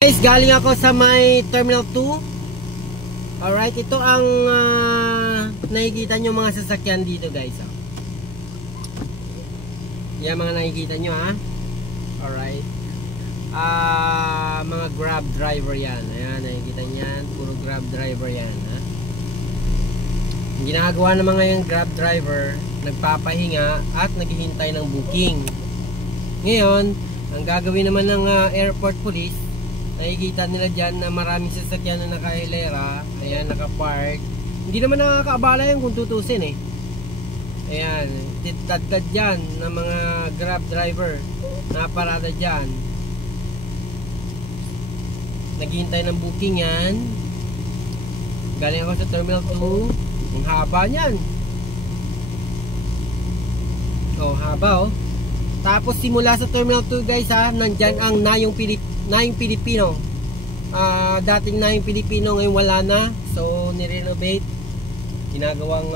Guys, galing ako sa may Terminal 2. Alright, ito ang nakikita nyo mga sasakyan dito guys. Yan mga nakikita nyo ha. Alright. Mga Grab driver yan. Ayan, nakikita nyan. Puro Grab driver yan ha. Ang ginagawa ng mga yung Grab driver, nagpapahinga at naghihintay ng booking. Ngayon, ang gagawin naman ng airport police, nakikita nila dyan na maraming sasakyan na nakahilera. Ayan, nakapark. Hindi naman nakakaabala yun kung tutusin eh. Ayan, titad-tad dyan ng mga Grab driver na parada dyan. Naghihintay ng booking yan. Galing ako sa Terminal 2. Ang haba nyan. Oh, haba oh. Tapos simula sa Terminal 2 guys ha, nandyan ang Nayong Pilipino. Dating Nayong Pilipino, ngayon wala na. So nirenovate, ginagawang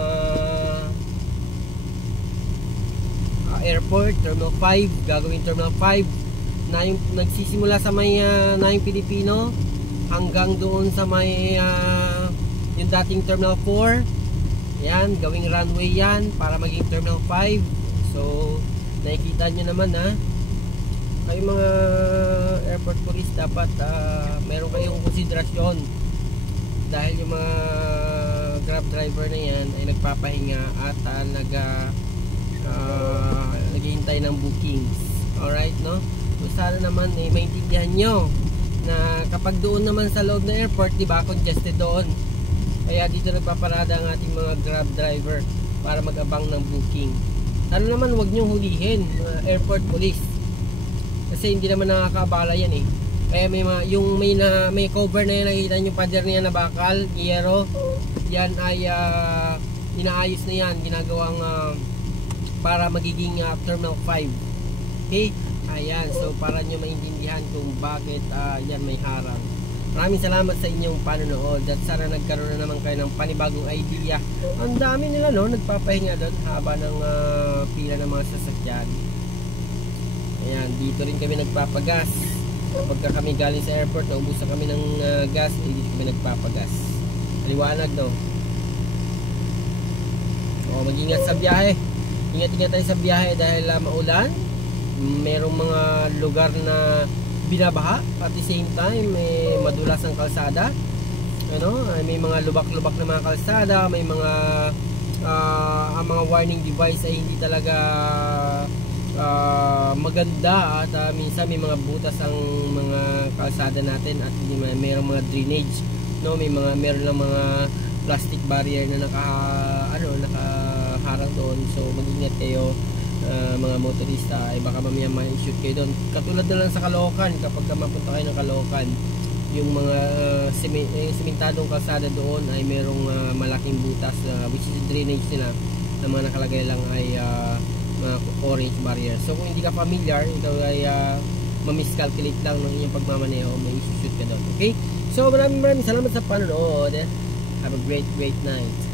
airport, Terminal 5, gagawin Terminal 5. Nagsisimula sa may Nayong Pilipino hanggang doon sa may yung dating Terminal 4. Yan, gawing runway yan para maging Terminal 5. So nakikita nyo naman ha, kayo mga airport police dapat meron kayong konsiderasyon dahil yung mga Grab driver na yan ay nagpapahinga at naghihintay ng bookings. Alright no? So sana naman maintindihan nyo na kapag doon naman sa loob ng airport, diba congested doon, kaya dito nagpaparada ang ating mga Grab driver para mag-abang ng booking. Ano naman, wag nyo hulihin airport police kasi hindi naman nakakaabala yan eh. Kaya may cover na yan, nakikita nyo pader na yan na bakal, yero, yan ay inaayos na yan, ginagawang para magiging Terminal 5. Okay, ayan, so para nyo maintindihan kung bakit yan may harang. Maraming salamat sa inyong panonood at sana nagkaroon na naman kayo ng panibagong idea. Ang dami nila no, nagpapahinga doon haba ng pila ng mga sasakyan. Ayan, dito rin kami nagpapagas. Kapag kami galing sa airport, naubusan kami ng gas, dito kami nagpapagas. Liwanag no. O, mag-ingat sa biyahe. Ingat-ingat tayo sa biyahe dahil maulan. Merong mga lugar na binabaha, at the same time may madulas ang kalsada, may mga lubak-lubak na mga kalsada, may mga ang mga warning device ay hindi talaga maganda, at minsan may mga butas ang mga kalsada natin at mayroong mga drainage, meron lang mga plastic barrier na nakaharang doon. So mag-ingat kayo mga motorista, ay baka mamaya ma-shoot kayo doon. Katulad na lang sa Caloocan, kapag mapunta kayo ng Caloocan, yung mga sementadong kalsada doon ay merong malaking butas, which is drainage nila, na mga nakalagay lang ay mga orange barrier. So kung hindi ka familiar, ito ay ma-miscalculate lang ng inyong pagmamaneho, may shoot ka doon. Okay? So maraming salamat sa panonood. Have a great night.